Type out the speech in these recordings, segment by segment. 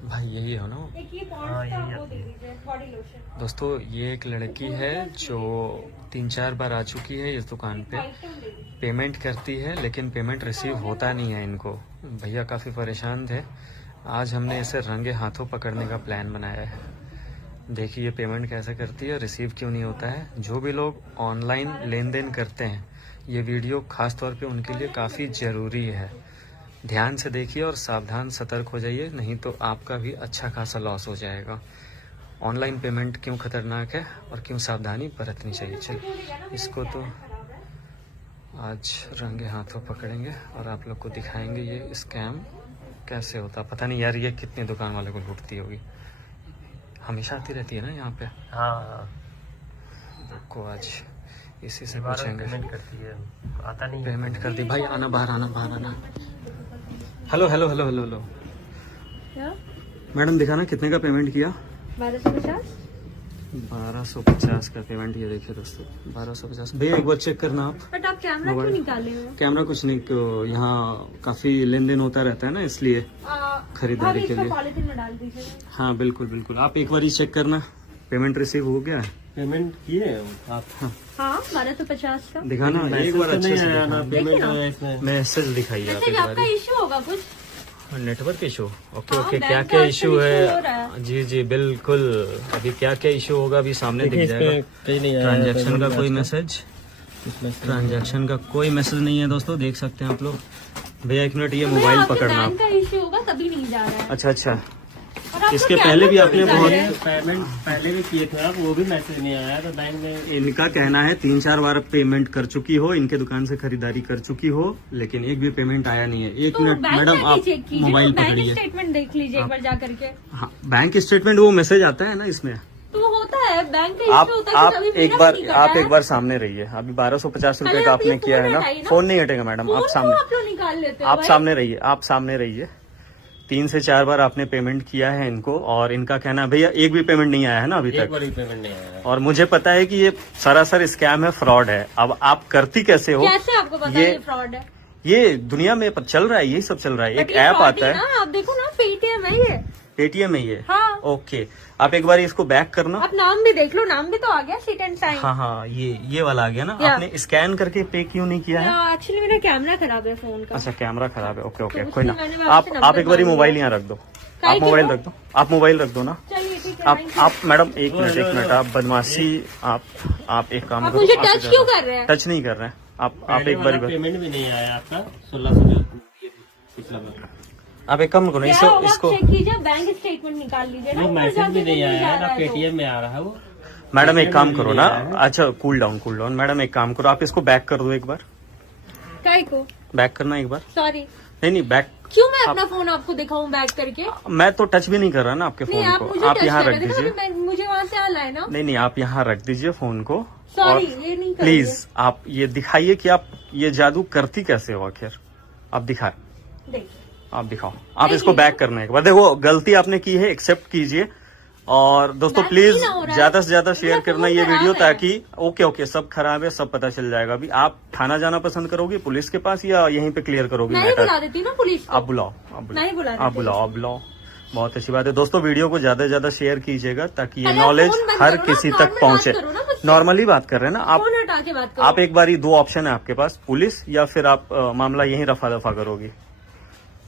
भाई यही हो ना। दोस्तों ये एक लड़की है जो 3-4 बार आ चुकी है इस दुकान पे, पेमेंट करती है लेकिन पेमेंट रिसीव होता नहीं है इनको। भैया काफ़ी परेशान थे, आज हमने इसे रंगे हाथों पकड़ने का प्लान बनाया है। देखिए ये पेमेंट कैसे करती है, रिसीव क्यों नहीं होता है। जो भी लोग ऑनलाइन लेन देन करते हैं ये वीडियो खास तौर पे उनके लिए काफ़ी ज़रूरी है। ध्यान से देखिए और सावधान सतर्क हो जाइए, नहीं तो आपका भी अच्छा खासा लॉस हो जाएगा। ऑनलाइन पेमेंट क्यों खतरनाक है और क्यों सावधानी बरतनी चाहिए। चलिए इसको तो आज रंगे हाथों पकड़ेंगे और आप लोग को दिखाएंगे ये स्कैम कैसे होता। पता नहीं यार ये कितने दुकान वाले को लूटती होगी, हमेशा आती रहती है ना यहाँ पे। हाँ को आज इसी से पूछेंगे। पेमेंट करती है, आता नहीं पेमेंट कर दी भाई, आना बाहर आना बाहर आना। Hello hello hello hello hello madam दिखाना कितने का पेमेंट किया। 1250 का पेमेंट। ये देखिए दोस्तों 1250। भैया एक बार चेक करना आप। बट आप कैमरा क्यों निकाले हो? कैमरा कुछ नहीं, यहाँ काफी लेन देन होता रहता है ना इसलिए खरीदारी के लिए। पॉलिथीन में डाल दीजिए। हाँ बिल्कुल बिल्कुल, आप एक बार ही चेक करना पेमेंट रिसीव हो गया है। पेमेंट किए आप? हाँ 1250 का दिखाना एक बार अच्छे से ना पेमेंट दिखाना। मैसेज दिखाइए आप एक आपका बार। इशू होगा कुछ नेटवर्क इशू। ओके हाँ, ओके, बैंक क्या का क्या आजकल इशू issue हो है? रहा है। जी जी बिल्कुल, अभी क्या क्या इशू होगा अभी सामने दिख जाएगा। ट्रांजैक्शन का कोई मैसेज, ट्रांजैक्शन का कोई मैसेज नहीं है दोस्तों, देख सकते हैं आप लोग। भैया एक मिनट, ये मोबाइल पकड़ना। बैंक का इशू होगा तभी नहीं जा रहा है। अच्छा अच्छा, और आपका इसके कैमरा पहले भी क्यों आपने निकाल बहुत रहे हैं? पेमेंट पहले भी किए थे आप, वो भी मैसेज नहीं आया तो बैंक में। इनका कहना है 3-4 बार पेमेंट कर चुकी हो, इनके दुकान से खरीदारी कर चुकी हो, लेकिन एक भी पेमेंट आया नहीं है। एक तो मिनट बैंक मैडम का आप चेक कीजिए, मोबाइल बैंक पकड़िए। स्टेटमेंट देख लीजिए एक बार जा करके। हाँ बैंक स्टेटमेंट वो मैसेज आता है ना इसमें। तो होता है बैंक का आप इशू होता है। आप अभी एक मेरा बार भी नहीं कटा आप है। एक बार सामने रहिए। अभी 1250 रुपए पहले का आप आपने ये किया है फोन ना। हटाइए ना। फोन नहीं हटेगा मैडम, आप फोन सामने आप लोग निकाल लेते हो आप भाई। सामने रहिए, आप सामने रहिए। 3 से 4 बार आपने पेमेंट किया है इनको और इनका कहना है भैया एक भी पेमेंट नहीं आया है ना अभी एक तक। बार भी पेमेंट नहीं आया। और मुझे पता है कि ये सरासर स्कैम है, फ्रॉड है। अब आप करती कैसे हो? कैसे आपको पता है ये फ्रॉड है? ये दुनिया में चल रहा है, यही सब चल रहा है। एक But ये ऐप fraud आता ही है, ना, आप देखो ना पेटीएम है ये। पेटीएम है ये। हाँ ओके, आप एक बार इसको बैक करना। आप नाम भी देख लो, नाम भी तो आ गया सीट एंड टाइम। हाँ हाँ, ये वाला आ गया ना। या। आपने स्कैन करके पे क्यों नहीं किया है? एक्चुअली मेरा कैमरा खराब है फोन का। अच्छा कैमरा खराब है। ओके ओके तो कोई ना, उसमें मैंने आप आपसे नंबर एक बार मांग मोबाइल लिया। यहाँ रख दो। काहे आप के मोबाइल वो? रख दो, आप मोबाइल रख दो ना। चलिए ठीक है। आप मैडम एक मिनट, आप बदमाशी, आप एक काम आप करो। मुझे आप टच क्यों कर रहे हैं? टच नहीं कर रहे हैं आप एक बार पेमेंट भी नहीं आया आपका 1600 पिछला बार। आप एक काम करो क्या इसको होगा, इसको आप चेक कीजिए, बैंक स्टेटमेंट निकाल लीजिए ना। वो ऊपर मैसेज जाके भी नहीं जा आया रहा ना, है तो। पेटीएम में आ रहा है वो। मैडम एक काम करो ना। नहीं आया है। अच्छा कूल डाउन मैडम एक काम करो, आप इसको बैक कर दो एक बार। काय को? बैक करना एक बार। सॉरी, नहीं बैक। क्यों मैं अपना फोन आपको दिखाऊं बैक करके? मैं तो टच भी नहीं कर रहा ना आपके नहीं फोन आप को। मुझे आप टच यहाँ कर रख रहे थे दीजिए। ना, मुझे वहाँ से आना है ना। नहीं आप यहाँ रख दीजिए फोन को। सॉरी और ये नहीं करेंगे। प्लीज आप ये दिखाइए कि आप ये जादू करती कैसे हो आखिर। आप दिखाए, देखिए आप दिखाओ। आप इसको बैक करना एक बार। देखो गलती आपने की है, एक्सेप्ट कीजिए। और दोस्तों बैक प्लीज नहीं ना हो रहा है। ज्यादा से ज्यादा शेयर मेरा करना फोन ये खराब वीडियो, है। ताकि ओके सब खराब है, सब पता चल जाएगा। अभी आप थाना जाना पसंद करोगी पुलिस के पास या यहीं पे क्लियर करोगी मैं ही मैटर? बुला देती ना पुलिस को। आप बुलाओ, नहीं बुला आप देती। बुलाओ। बहुत अच्छी बात है दोस्तों, वीडियो को ज्यादा से ज्यादा शेयर कीजिएगा ताकि ये पहले आप नॉलेज फोन बंद हर करो ना, किसी नॉर्मल तक बात पहुंचे। करो ना मुझसे। नॉर्मली बात कर रहे हैं ना आप। फोन हटा के बात करो। आप एक बार ही 2 ऑप्शन है आपके पास, पुलिस या फिर आप मामला यहीं रफा दफा करोगी।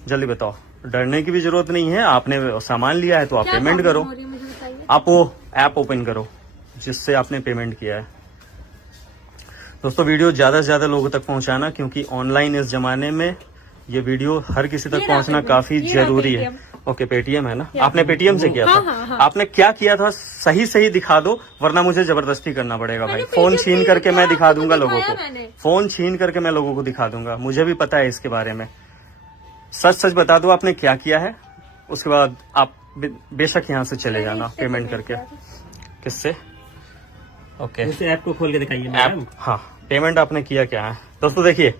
जल्दी बताओ, डरने की भी जरूरत नहीं है। आपने सामान लिया है तो आप क्या पेमेंट प्रॉब्लम करो। हो रही है मुझे बताइए। आप वो ऐप ओपन करो जिससे आपने पेमेंट किया है। दोस्तों वीडियो ज्यादा से ज्यादा लोगों तक पहुंचाना, क्योंकि ऑनलाइन इस जमाने में ये वीडियो हर किसी तक ये रहा पहुंचना पेटीएम, काफी ये रहा जरूरी है। पेटीएम। ओके पेटीएम है ना, आपने पेटीएम से किया हाँ, था। हाँ, हाँ। आपने क्या किया था सही दिखा दो, वरना मुझे जबरदस्ती करना पड़ेगा भाई। मैंने फोन पेटीएम छीन से करके मैं दिखाया, दिखा आपको दूंगा लोगों दिखाया को। मैंने। फोन छीन करके मैं लोगों को दिखा दूंगा, मुझे भी पता है इसके बारे में। सच बता दो आपने क्या किया है, उसके बाद आप बेशक यहाँ से चले जाना पेमेंट करके। किससे? ओके उस ऐप को खोल के दिखाइए ऐप। मैडम। हाँ पेमेंट आपने किया क्या है दोस्तों? देखिए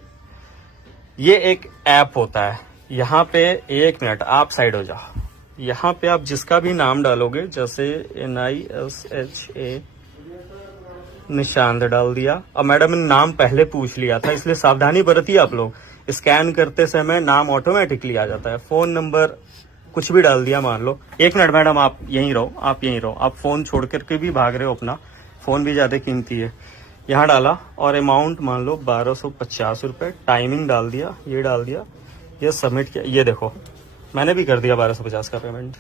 ये एक ऐप होता है। यहाँ पे 1 मिनट आप साइड हो जाओ। यहाँ पे आप जिसका भी नाम डालोगे, जैसे NISHA निशांत डाल दिया। अब मैडम ने नाम पहले पूछ लिया था, इसलिए सावधानी बरतिए आप लोग। स्कैन करते समय नाम ऑटोमेटिकली आ जाता है, फोन नंबर कुछ भी डाल दिया मान लो। एक मिनट मैडम, आप यहीं रहो, आप यहीं रहो, आप फोन छोड़ करके भी भाग रहे हो, अपना फोन भी ज्यादा कीमती है। यहाँ डाला और अमाउंट मान लो 1250 रुपए, टाइमिंग डाल दिया, ये डाल दिया, ये सबमिट किया, ये देखो मैंने भी कर दिया 1250 का पेमेंट।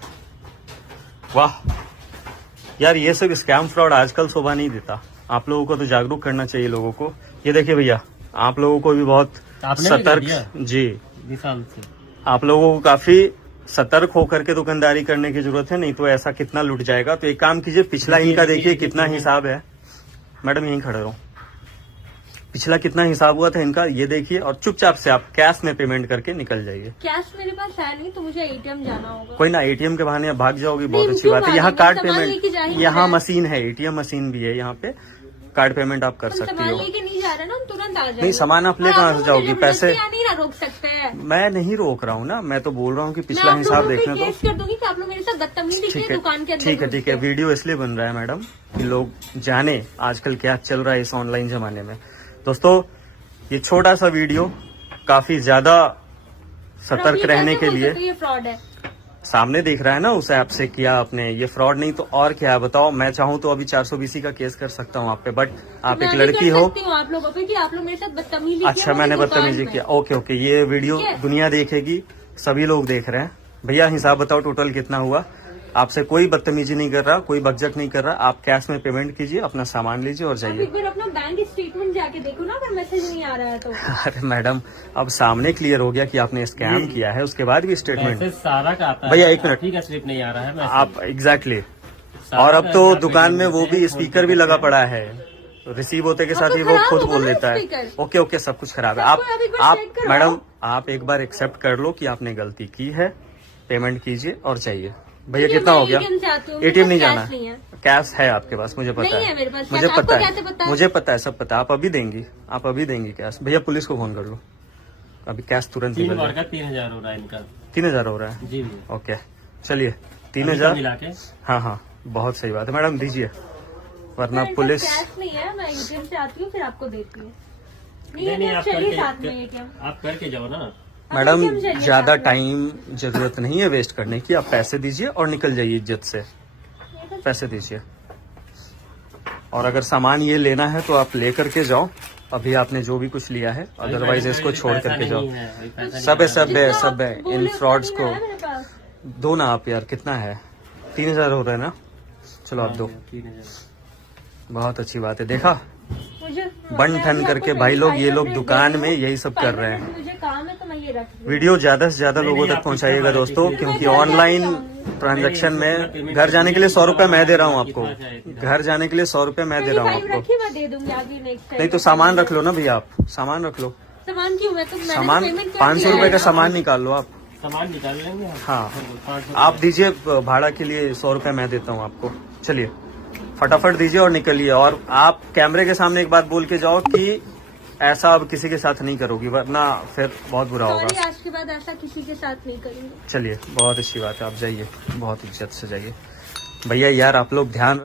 वाह यार, ये सब स्कैम फ्रॉड आजकल शोभा नहीं देता। आप लोगों को तो जागरूक करना चाहिए लोगों को। ये देखिए भैया, आप लोगों को भी बहुत आपने भी कर सतर्क, दिया? जी विशाल से आप लोगों को काफी सतर्क होकर के दुकानदारी करने की जरूरत है, नहीं तो ऐसा कितना लूट जाएगा। तो एक काम कीजिए, पिछला इनका देखिए कितना हिसाब है। मैडम यहीं खड़े रहो, पिछला कितना हिसाब हुआ था इनका ये देखिए, और चुपचाप से आप कैश में पेमेंट करके निकल जाइए। कैश मेरे पास है नहीं, तो मुझे एटीएम जाना होगा। कोई ना, एटीएम के बहाने आप भाग जाओगी, बहुत नहीं, अच्छी बात है। क्यों यहाँ भागेंगे? कार्ड सामान लेके जा पेमेंट, ही यहाँ रहे हैं। मशीन है, एटीएम मशीन भी है यहाँ पे, कार्ड पेमेंट आप कर हम सकती सामान हो। लेके नहीं जा रहे ना, हम तुरंत आ जाएंगे। नहीं, सामान आप ले और कहाँ से लोग जाओगी? मुझे पैसे जबरदस्ती नहीं ना रोक सकते हैं। मैं नहीं रोक रहा हूँ ना, मैं तो बोल रहा हूँ कि मैं पिछला आप हिसाब लोगों पे देखने दो। केस कर दूंगी कि आप लोग मेरे साथ बदतमीजी की ठीक है दुकान के है, अंदर। ठीक है, ठीक है। वीडियो इसलिए बन रहा है मैडम कि लोग जाने आजकल क्या चल रहा है इस ऑनलाइन जमाने में। दोस्तों, ये छोटा सा वीडियो काफी ज्यादा सतर्क रहने के लिए, ये फ्रॉड है। सामने दिख रहा है ना उस ऐप से किया आपने, ये फ्रॉड नहीं तो और क्या है बताओ। मैं चाहूँ तो अभी 420 का केस कर सकता हूँ आप पे, बट आप मैं एक भी लड़की कर हो। सकती हूँ आप लोगों पे कि आप लोग मेरे साथ बदतमीजी अच्छा, मैंने बदतमीजी किया, ओके ओके, ये वीडियो ठीक है। दुनिया देखेगी, सभी लोग देख रहे हैं। भैया हिसाब बताओ टोटल कितना हुआ। आपसे कोई बदतमीजी नहीं कर रहा, कोई बकझक नहीं कर रहा। आप कैश में पेमेंट कीजिए, अपना सामान लीजिए और आप जाइए। एक बार अपना बैंक स्टेटमेंट जाके देखो ना, अगर मैसेज नहीं आ रहा है तो। अरे मैडम, अब सामने क्लियर हो गया कि आपने स्कैम किया है, उसके बाद भी स्टेटमेंट। मैसेज सारा का आता है भैया, एक मिनट। आप ही का स्लिप नहीं आ रहा है मैसेज। आप एग्जैक्टली, सारा और अब का तो आप दुकान में वो भी वीडियो स्पीकर भी लगा पड़ा है, रिसीव होते के साथ ही वो खराब खुद होगा बोल ना देता है। स्पीकर। ओके ओके, सब कुछ खराब है। सबको अब एक बार आप चेक करवाओ। मैडम, आप एक बार एक्सेप्ट कर लो कि आपने गलती की है, पेमेंट कीजिए और चाहिए। भैया कितना हो गया? एटीएम नहीं जाना है, कैश है आपके पास, मुझे पता नहीं है मेरे पास मुझे कैश। आपको पता कैसे पता है, है? मुझे पता है, सब पता है। आप अभी देंगी, आप अभी देंगी कैश। भैया पुलिस को फोन कर लो, अभी कैश तुरंत 3 निकल बार जाए। का 3000 हो रहा है इनका। 3000 हो रहा है, जी भैया। ओके चलिए अभी 3000। तो मिला के हाँ हाँ, बहुत सही बात है मैडम, दीजिए, वरना मेरे पास पुलिस। कैश नहीं है, मैं एटीएम से आती हूँ फिर आपको देती हूँ। नहीं आप चलिए साथ में एटीएम। आप करके जाओ ना। मैडम ATM चलिए ज्यादा साथ में। टाइम जरूरत नहीं है वेस्ट करने की, आप पैसे दीजिए और निकल जाइए इज्जत से। पैसे दीजिए, और अगर सामान ये लेना है तो आप ले करके जाओ। अभी आपने जो भी कुछ लिया है, अदरवाइज इसको छोड़ करके जाओ। सब है, सब है, सब है। इन फ्रॉड्स को दो ना आप यार, कितना है? 3000 हो रहा है ना, चलो आप दो। 3000। बहुत अच्छी बात है, देखा मुझे बन ठन करके भाई लोग, ये लोग दुकान में यही सब कर रहे हैं। मुझे काम है तो मैं ये रख रही हूँ। वीडियो ज्यादा से ज्यादा लोगों तक पहुंचाइएगा दोस्तों, क्योंकि ऑनलाइन ट्रांजैक्शन में घर जाने के लिए 100 रुपए मैं दे रहा हूँ आपको, घर जाने के लिए 100 रुपए मैं दे रहा हूँ 25 आपको। रखिए, मैं दे दूंगी आगे नेक्स्ट नहीं तो सामान रख लो ना भैया, आप सामान रख लो। सामान क्यों? मैं तो मैंने सामान पेमेंट कर 500 दिया रुपए है का ना। सामान निकाल लो आप। सामान निकाल लेंगे हम। हाँ, 500 आप दीजिए, भाड़ा के लिए 100 रुपए मैं देता हूँ आपको। चलिए फटाफट दीजिए और निकलिए, और आप कैमरे के सामने एक बात बोल के जाओ कि ऐसा अब किसी के साथ नहीं करोगी, वरना फिर बहुत बुरा सॉरी, होगा। आज के बाद ऐसा किसी के साथ नहीं करूंगी। चलिए बहुत अच्छी बात है, आप जाइए, बहुत इज्जत से जाइए। भैया यार आप लोग ध्यान